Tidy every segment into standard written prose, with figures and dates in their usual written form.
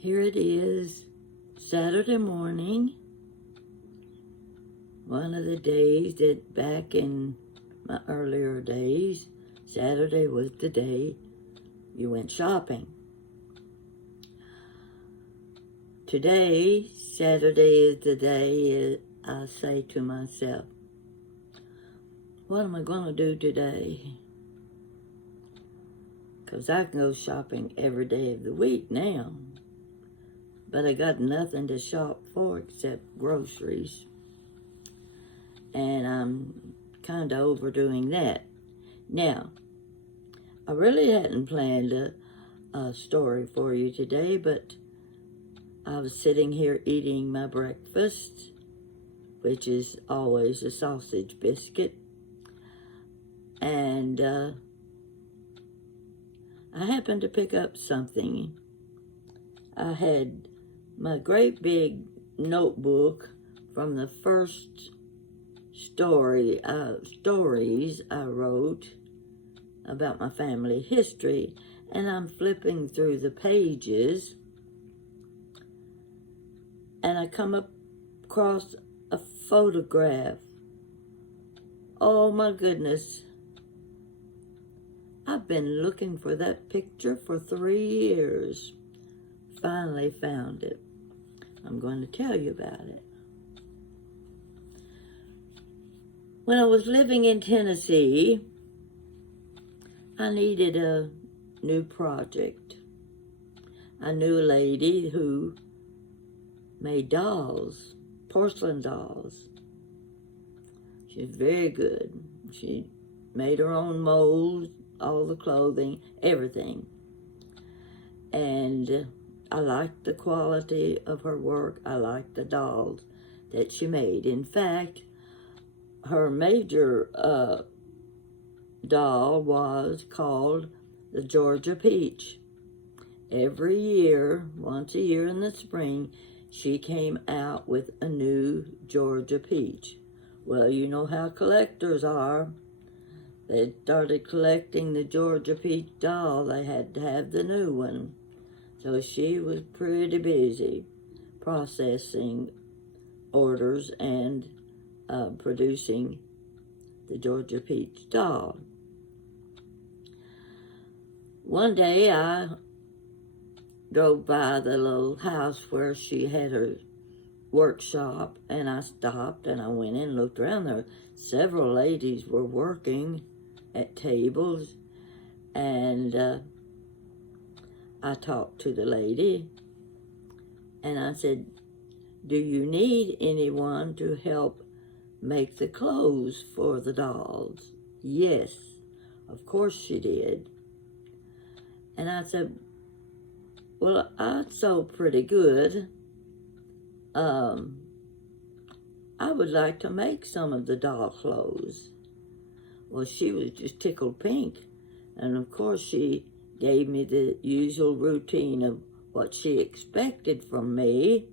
Here it is, Saturday morning, one of the days that back in my earlier days, Saturday was the day you went shopping. Today, Saturday is the day I say to myself, what am I going to do today? Because I can go shopping every day of the week now. But I got nothing to shop for except groceries. And I'm kind of overdoing that. Now, I really hadn't planned a story for you today, but I was sitting here eating my breakfast, which is always a sausage biscuit. And I happened to pick up something. I had my great big notebook from the first stories I wrote about my family history, and I'm flipping through the pages, and I come across a photograph. Oh my goodness. I've been looking for that picture for 3 years. Finally found it. I'm going to tell you about it. When I was living in Tennessee, I needed a new project. I knew a lady who made dolls, porcelain dolls. She was very good. She made her own molds, all the clothing, everything. And I liked the quality of her work. I liked the dolls that she made. In fact, her major doll was called the Georgia Peach. Every year, once a year in the spring, she came out with a new Georgia Peach. Well, you know how collectors are. They started collecting the Georgia Peach doll. They had to have the new one. So she was pretty busy processing orders and producing the Georgia Peach doll. One day I drove by the little house where she had her workshop, and I stopped and I went in and looked around. There several ladies were working at tables, and I talked to the lady, and I said, do you need anyone to help make the clothes for the dolls? Yes, of course she did. And I said, well, I sew pretty good. I would like to make some of the doll clothes. Well, she was just tickled pink. And of course she gave me the usual routine of what she expected from me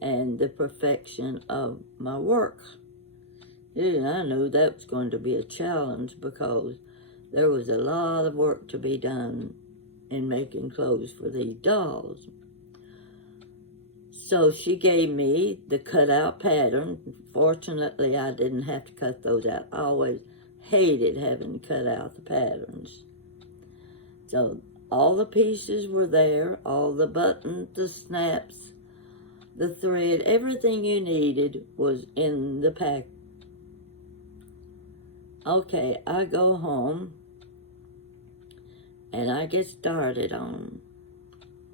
and the perfection of my work. And I knew that was going to be a challenge because there was a lot of work to be done in making clothes for these dolls. So she gave me the cutout pattern. Fortunately, I didn't have to cut those out. I always hated having to cut out the patterns. So all the pieces were there, all the buttons, the snaps, the thread, everything you needed was in the pack. Okay, I go home and I get started on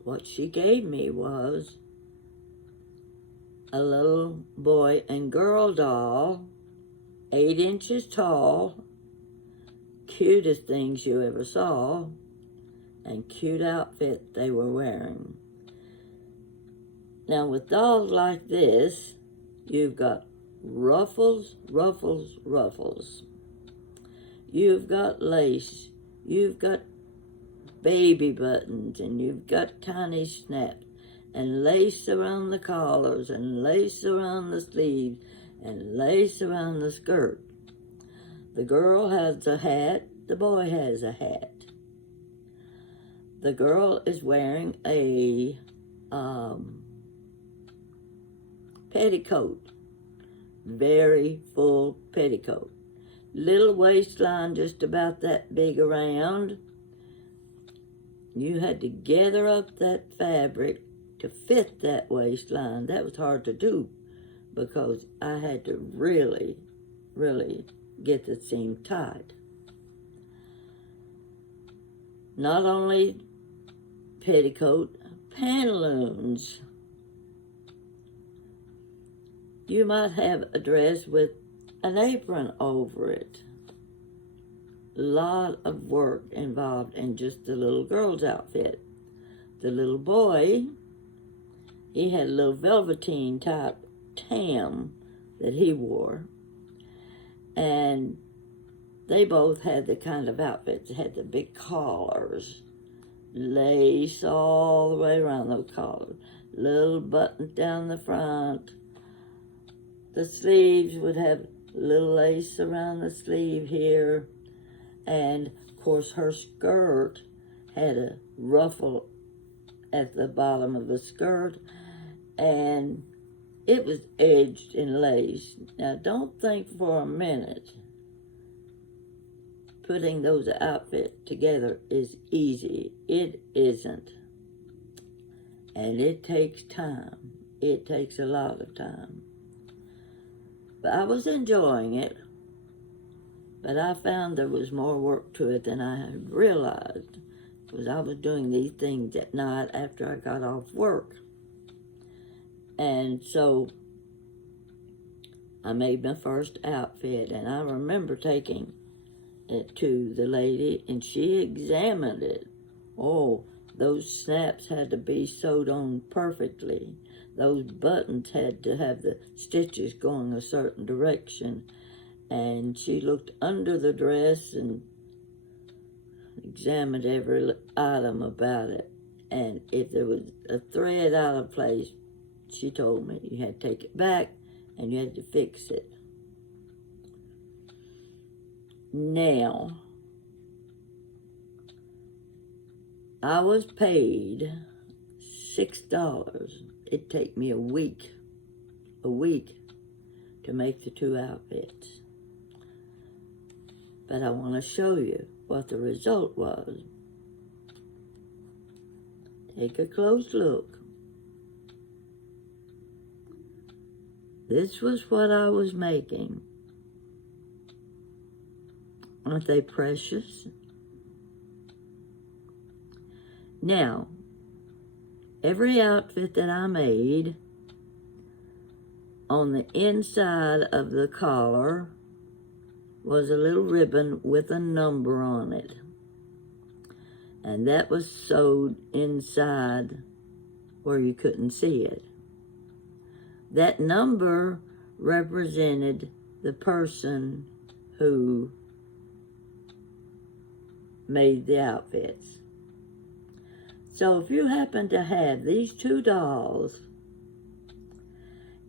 what she gave me was a little boy and girl doll, 8 inches tall, cutest things you ever saw, and cute outfit they were wearing. Now with dolls like this, you've got ruffles, ruffles, ruffles. You've got lace, you've got baby buttons, and you've got tiny snaps, and lace around the collars, and lace around the sleeves, and lace around the skirt. The girl has a hat, the boy has a hat. The girl is wearing a petticoat, very full petticoat. Little waistline just about that big around. You had to gather up that fabric to fit that waistline. That was hard to do because I had to really, really get the seam tight. Not only petticoat, pantaloons. You might have a dress with an apron over it. A lot of work involved in just the little girl's outfit. The little boy, he had a little velveteen type tam that he wore. And they both had the kind of outfits. They had the big collars, lace all the way around those collars, little buttons down the front. The sleeves would have little lace around the sleeve here. And, of course, her skirt had a ruffle at the bottom of the skirt. And it was edged in lace. Now, don't think for a minute putting those outfits together is easy. It isn't. And it takes time. It takes a lot of time. But I was enjoying it. But I found there was more work to it than I had realized, because I was doing these things at night after I got off work. And so I made my first outfit, and I remember taking it to the lady, and she examined it. Oh, those snaps had to be sewed on perfectly. Those buttons had to have the stitches going a certain direction. And she looked under the dress and examined every item about it. And if there was a thread out of place, she told me you had to take it back and you had to fix it. Now, I was paid $6. It'd take me a week to make the two outfits. But I want to show you what the result was. Take a close look. This was what I was making. Aren't they precious? Now, every outfit that I made, on the inside of the collar was a little ribbon with a number on it. And that was sewed inside where you couldn't see it. That number represented the person who made the outfits. So if you happen to have these two dolls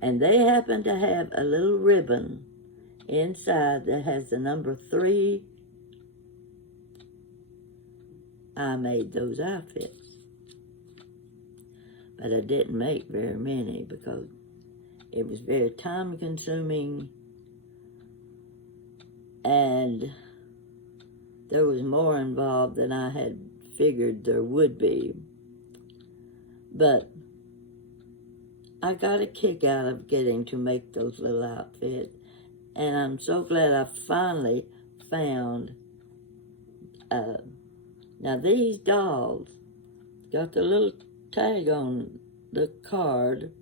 and they happen to have a little ribbon inside that has the number 3, I made those outfits. But I didn't make very many because it was very time consuming and there was more involved than I had figured there would be. But I got a kick out of getting to make those little outfits. And I'm so glad I finally found, now these dolls got the little tag on the card.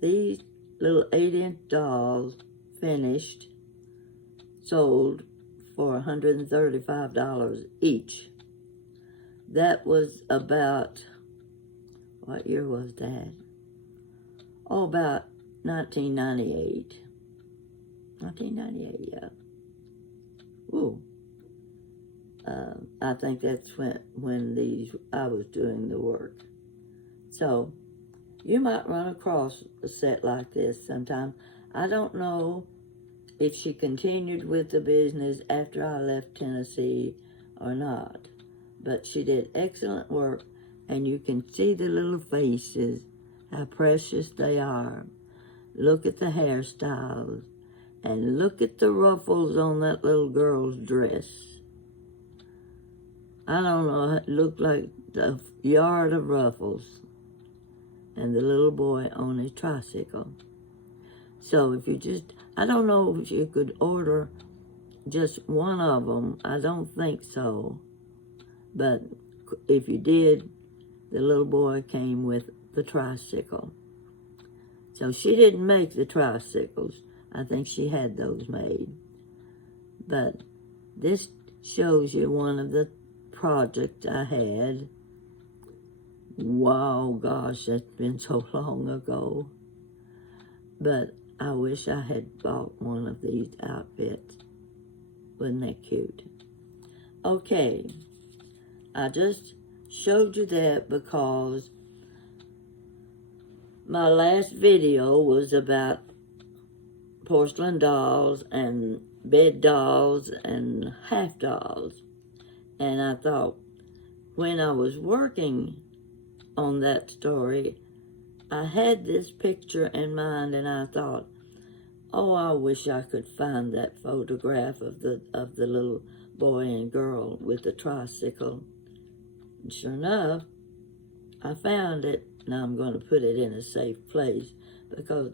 These little 8-inch dolls finished, sold for $135 each. That was about, what year was that? Oh, about 1998. 1998, yeah. Ooh. I think that's when I was doing the work. So, you might run across a set like this sometime. I don't know if she continued with the business after I left Tennessee or not. But she did excellent work, and you can see the little faces, how precious they are. Look at the hairstyles, and look at the ruffles on that little girl's dress. I don't know, it looked like a yard of ruffles. And the little boy on his tricycle. So if you just, I don't know if you could order just one of them. I don't think so. But if you did, the little boy came with the tricycle. So she didn't make the tricycles. I think she had those made. But this shows you one of the projects I had. Wow, gosh, that's been so long ago. But I wish I had bought one of these outfits. Wasn't that cute? Okay, I just showed you that because my last video was about porcelain dolls and bed dolls and half dolls. And I thought, when I was working on that story, I had this picture in mind, and I thought, oh, I wish I could find that photograph of the little boy and girl with the tricycle. And sure enough, I found it. Now I'm going to put it in a safe place because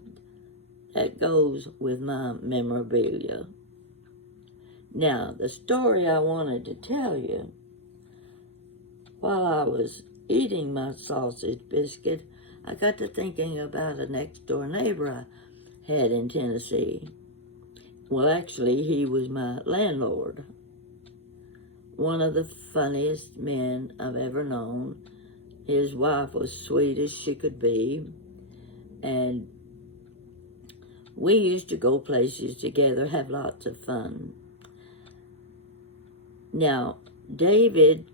that goes with my memorabilia. Now, the story I wanted to tell you, while I was eating my sausage biscuit, I got to thinking about a next-door neighbor I had in Tennessee. Well, actually, he was my landlord. One of the funniest men I've ever known. His wife was sweet as she could be. And we used to go places together, have lots of fun. Now, David,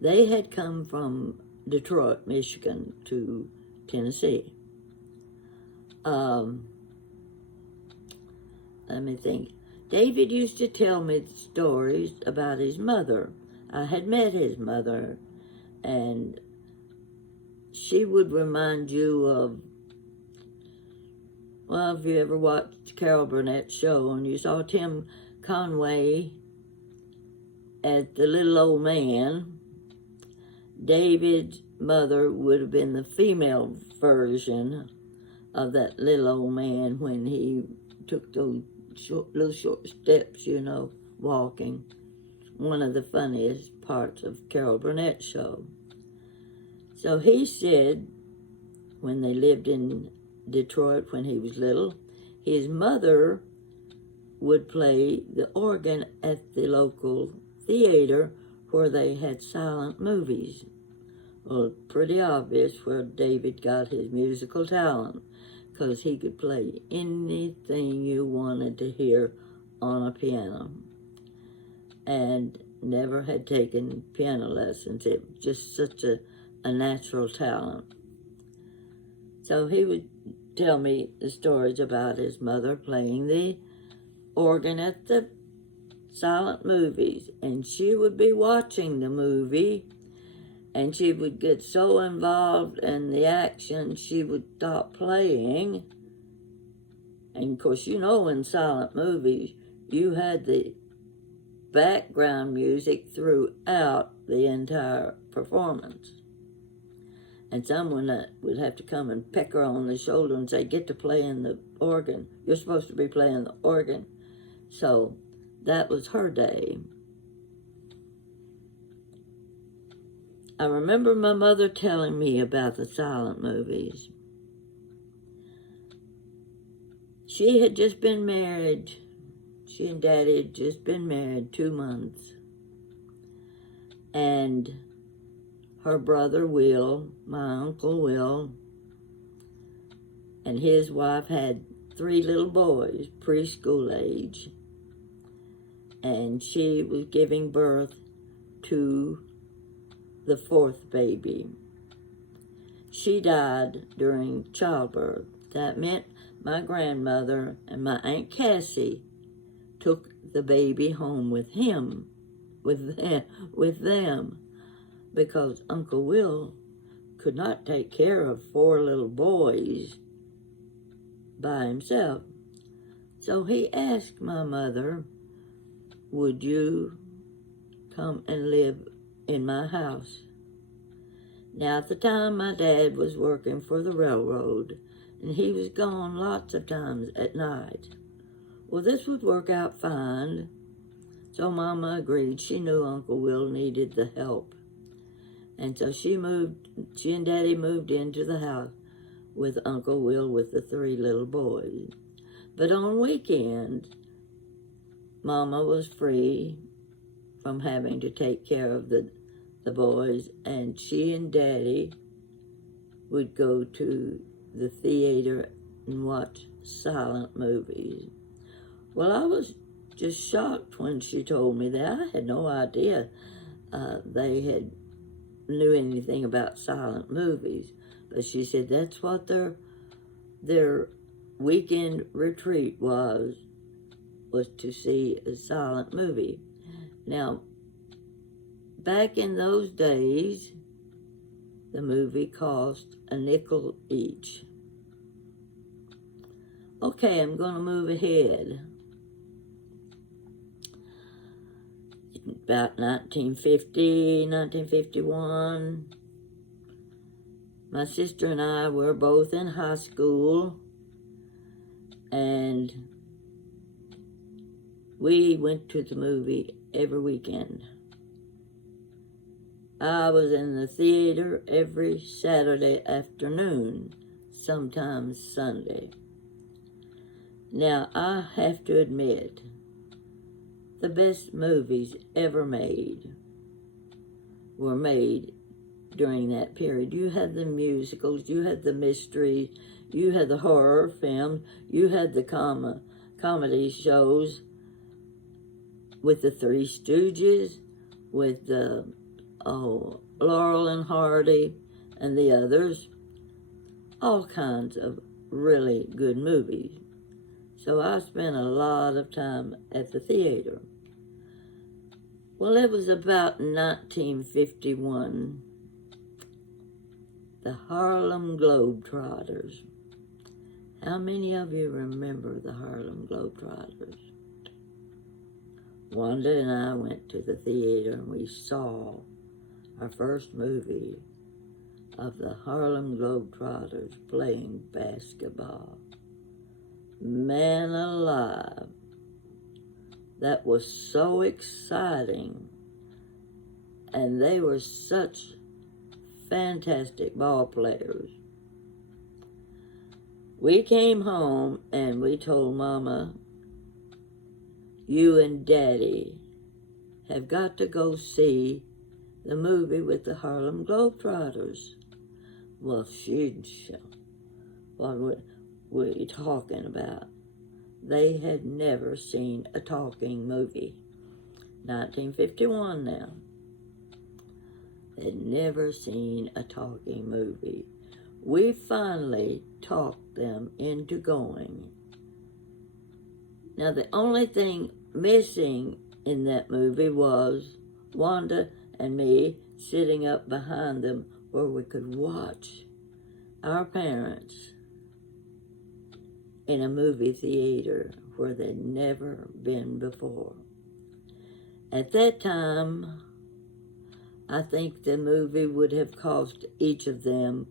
they had come from Detroit, Michigan to Tennessee. Let me think. David used to tell me stories about his mother. I had met his mother, and she would remind you of, well, if you ever watched Carol Burnett's show and you saw Tim Conway as the little old man, David's mother would have been the female version of that little old man when he took those little short steps, you know, walking. One of the funniest parts of Carol Burnett's show. So he said, when they lived in Detroit when he was little, his mother would play the organ at the local theater where they had silent movies. Well, pretty obvious where David got his musical talent, because he could play anything you wanted to hear on a piano, and never had taken piano lessons. It was just such a natural talent. So he would tell me the stories about his mother playing the organ at the silent movies, and she would be watching the movie, and she would get so involved in the action she would stop playing. And of course, you know, in silent movies you had the background music throughout the entire performance, and someone would have to come and peck her on the shoulder and say, get to playing the organ, you're supposed to be playing the organ. So that was her day. I remember my mother telling me about the silent movies. She had just been married. She and Daddy had just been married 2 months. And her brother Will, my Uncle Will, and his wife had 3 little boys, preschool age. And she was giving birth to the 4th baby. She died during childbirth. That meant my grandmother and my Aunt Cassie took the baby home with them. because Uncle Will could not take care of 4 little boys by himself. So he asked my mother, would you come and live in my house? Now, at the time, my dad was working for the railroad, and he was gone lots of times at night. Well, this would work out fine, so Mama agreed. She knew Uncle Will needed the help. And so she and Daddy moved into the house with Uncle Will with the 3 little boys. But on weekends, Mama was free from having to take care of the boys, and she and Daddy would go to the theater and watch silent movies. Well, I was just shocked when she told me that. I had no idea they had knew anything about silent movies, but she said that's what their weekend retreat was to see a silent movie. Now, back in those days, the movie cost a nickel each. Okay, I'm going to move ahead. About 1950, 1951, my sister and I were both in high school, and we went to the movie every weekend. I was in the theater every Saturday afternoon, sometimes Sunday. Now, I have to admit, the best movies ever made were made during that period. You had the musicals, you had the mystery, you had the horror film, you had the comedy shows with the Three Stooges, with the Laurel and Hardy and the others. All kinds of really good movies. So I spent a lot of time at the theater. Well, it was about 1951. The Harlem Globe Trotters. How many of you remember the Harlem Globe Trotters? Wanda and I went to the theater and we saw our first movie of the Harlem Globe Trotters playing basketball. Man alive, that was so exciting, and they were such fantastic ball players. We came home and we told Mama, you and Daddy have got to go see the movie with the Harlem Globe Trotters. Well, what were you talking about? They had never seen a talking movie. 1951 now. They'd never seen a talking movie. We finally talked them into going. Now, the only thing missing in that movie was Wanda and me sitting up behind them where we could watch our parents in a movie theater where they'd never been before. At that time, I think the movie would have cost each of them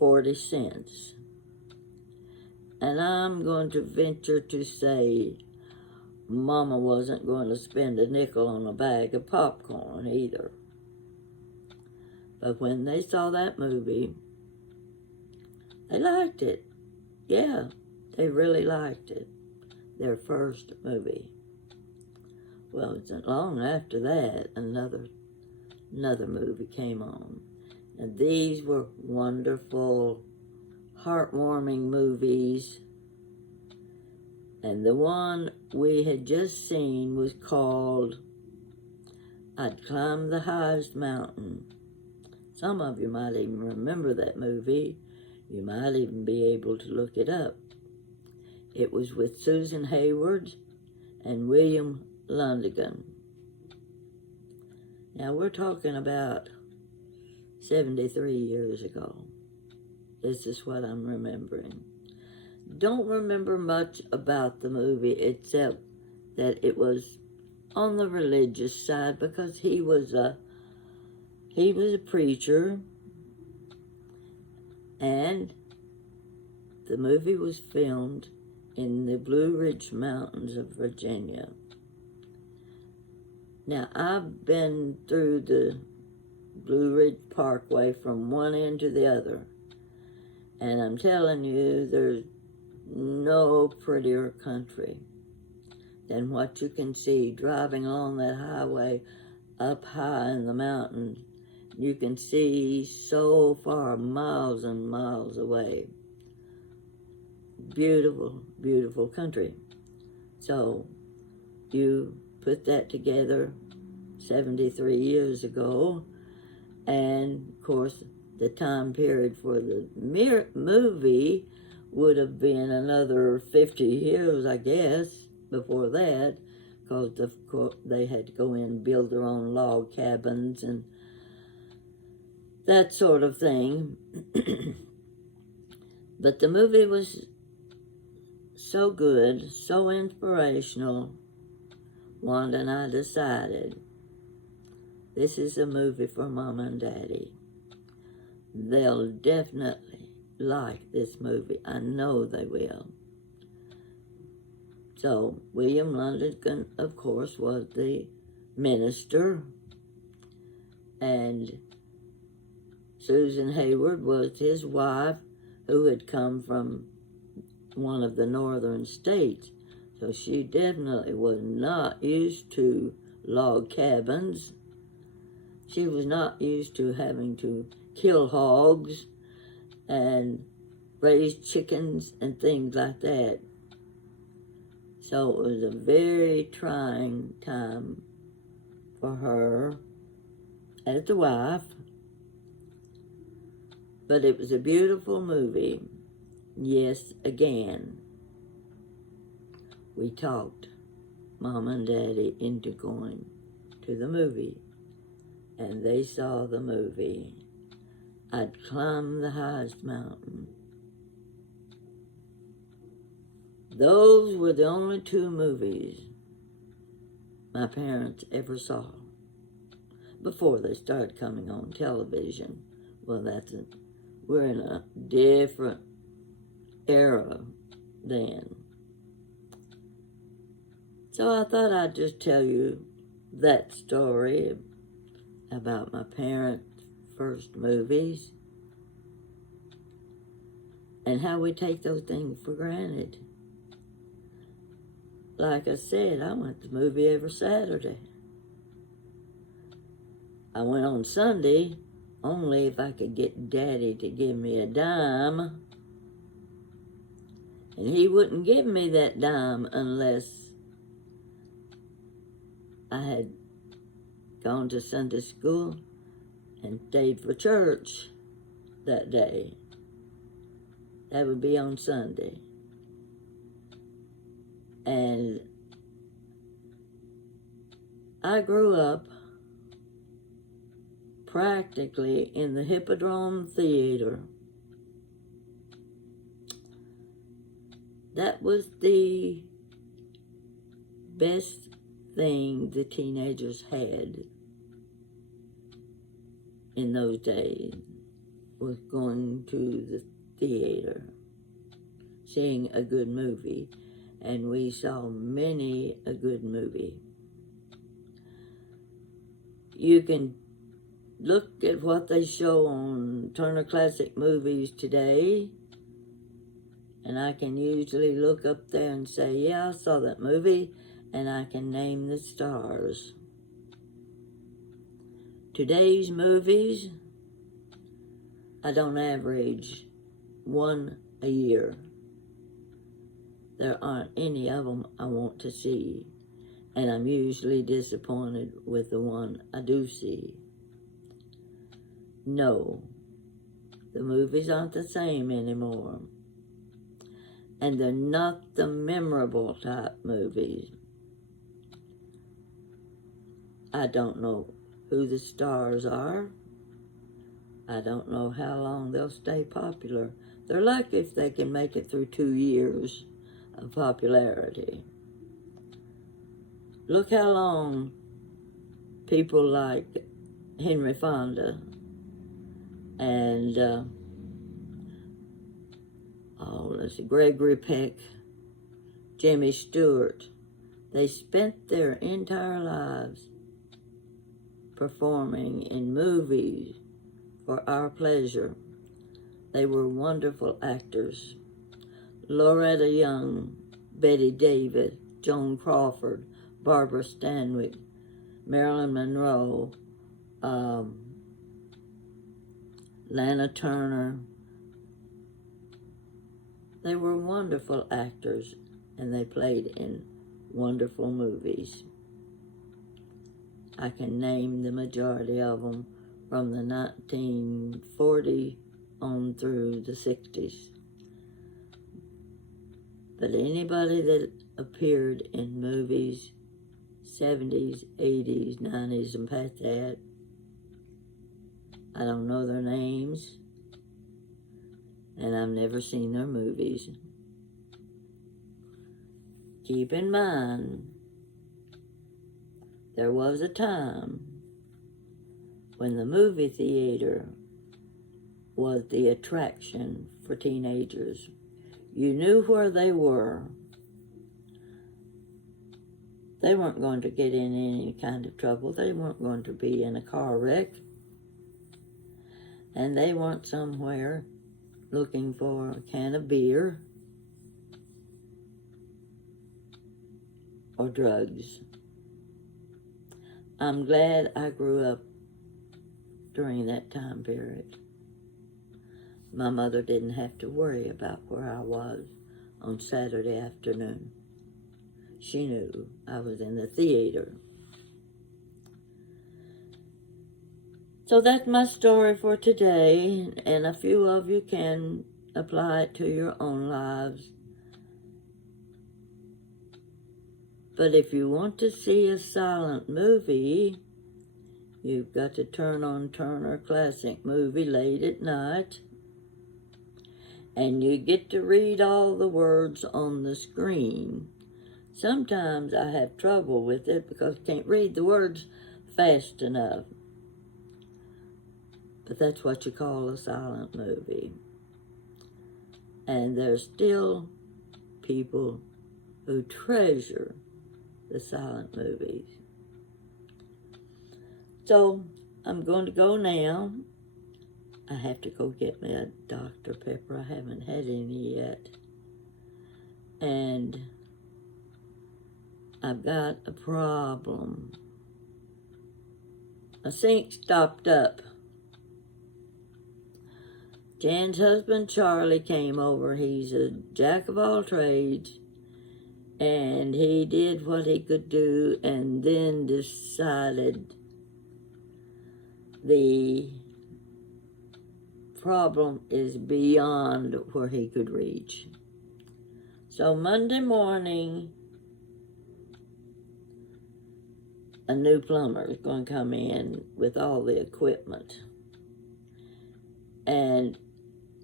40 cents. And I'm going to venture to say Mama wasn't going to spend a nickel on a bag of popcorn either. But when they saw that movie, they liked it. Yeah, they really liked it. Their first movie. Well, it wasn't long after that, another movie came on. And these were wonderful, heartwarming movies. And the one we had just seen was called I'd Climb the Highest Mountain. Some of you might even remember that movie. You might even be able to look it up. It was with Susan Hayward and William Lundigan. Now we're talking about 73 years ago. This is what I'm remembering. Don't remember much about the movie except that it was on the religious side because he was a preacher, and the movie was filmed in the Blue Ridge Mountains of Virginia. Now, I've been through the Blue Ridge Parkway from one end to the other, and I'm telling you, there's no prettier country than what you can see driving along that highway up high in the mountains. You can see so far, miles and miles away. Beautiful, beautiful country. So you put that together 73 years ago, and of course the time period for the movie would have been another 50 years, I guess, before that, because they had to go in and build their own log cabins and that sort of thing. But the movie was so good, so inspirational, Wanda and I decided this is a movie for Mama and Daddy. They'll definitely like this movie. I know they will. So William London, of course, was the minister, and Susan Hayward was his wife, who had come from one of the northern states. So she definitely was not used to log cabins. She was not used to having to kill hogs and raise chickens and things like that. So it was a very trying time for her as the wife. But it was a beautiful movie. Yes, again, we talked Mom and Daddy into going to the movie, and they saw the movie. I'd climbed the highest mountain. Those were the only two movies my parents ever saw before they started coming on television. Well, we're in a different era then. So I thought I'd just tell you that story about my parents' first movies and how we take those things for granted. Like I said, I went to the movie every Saturday. I went on Sunday only if I could get Daddy to give me a dime. And he wouldn't give me that dime unless I had gone to Sunday school and stayed for church that day. That would be on Sunday. And I grew up practically in the Hippodrome Theater. That was the best thing the teenagers had in those days, was going to the theater, seeing a good movie. And we saw many a good movie. You can look at what they show on Turner Classic Movies today, and I can usually look up there and say, yeah, I saw that movie, and I can name the stars. Today's movies, I don't average one a year. There aren't any of them I want to see, and I'm usually disappointed with the one I do see. No, the movies aren't the same anymore, and they're not the memorable type movies. I don't know who the stars are. I don't know how long they'll stay popular. They're lucky if they can make it through 2 years of popularity. Look how long people like Henry Fonda and Gregory Peck, Jimmy Stewart, they spent their entire lives performing in movies for our pleasure. They were wonderful actors. Loretta Young, Betty Davis, Joan Crawford, Barbara Stanwyck, Marilyn Monroe, Lana Turner. They were wonderful actors, and they played in wonderful movies. I can name the majority of them from the 1940 on through the 60s. But anybody that appeared in movies, 70s, 80s, 90s, and past that, I don't know their names, and I've never seen their movies. Keep in mind, there was a time when the movie theater was the attraction for teenagers. You knew where they were. They weren't going to get in any kind of trouble. They weren't going to be in a car wreck. And they weren't somewhere looking for a can of beer or drugs. I'm glad I grew up during that time period. My mother didn't have to worry about where I was on Saturday afternoon. She knew I was in the theater. So that's my story for today, and a few of you can apply it to your own lives. But if you want to see a silent movie, you've got to turn on Turner Classic Movie late at night, and you get to read all the words on the screen. Sometimes I have trouble with it because I can't read the words fast enough. But that's what you call a silent movie. And there's still people who treasure the silent movies. So I'm going to go now. I have to go get me a Dr. Pepper. I haven't had any yet. And I've got a problem. My sink stopped up. Jan's husband, Charlie, came over. He's a jack of all trades. And he did what he could do and then decided the problem is beyond where he could reach. So Monday morning, a new plumber is going to come in with all the equipment. And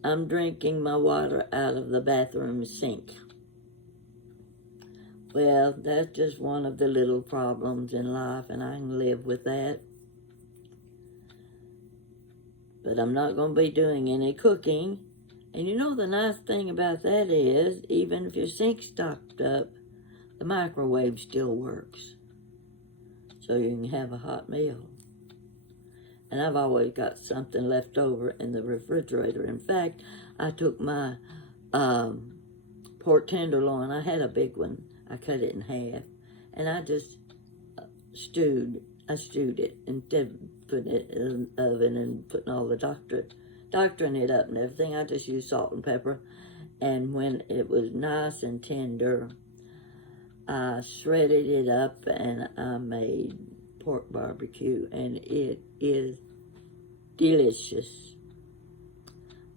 I'm drinking my water out of the bathroom sink. Well, that's just one of the little problems in life, and I can live with that. But I'm not going to be doing any cooking. And you know the nice thing about that is, even if your sink's stopped up, the microwave still works. So you can have a hot meal. And I've always got something left over in the refrigerator. In fact, I took my pork tenderloin. I had a big one. I cut it in half. And I just stewed it instead of putting it in the oven and putting all the doctoring it up and everything. I just used salt and pepper. And when it was nice and tender, I shredded it up and I made pork barbecue, and it is delicious.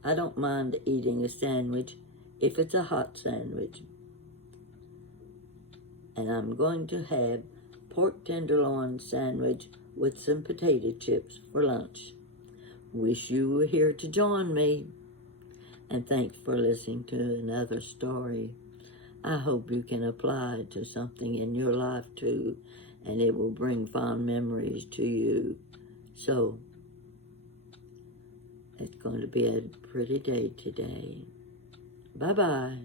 I don't mind eating a sandwich if it's a hot sandwich. And I'm going to have pork tenderloin sandwich with some potato chips for lunch. wish you were here to join me. And thanks for listening to another story. I hope you can apply it to something in your life too, and it will bring fond memories to you. So, it's going to be a pretty day today. Bye-bye.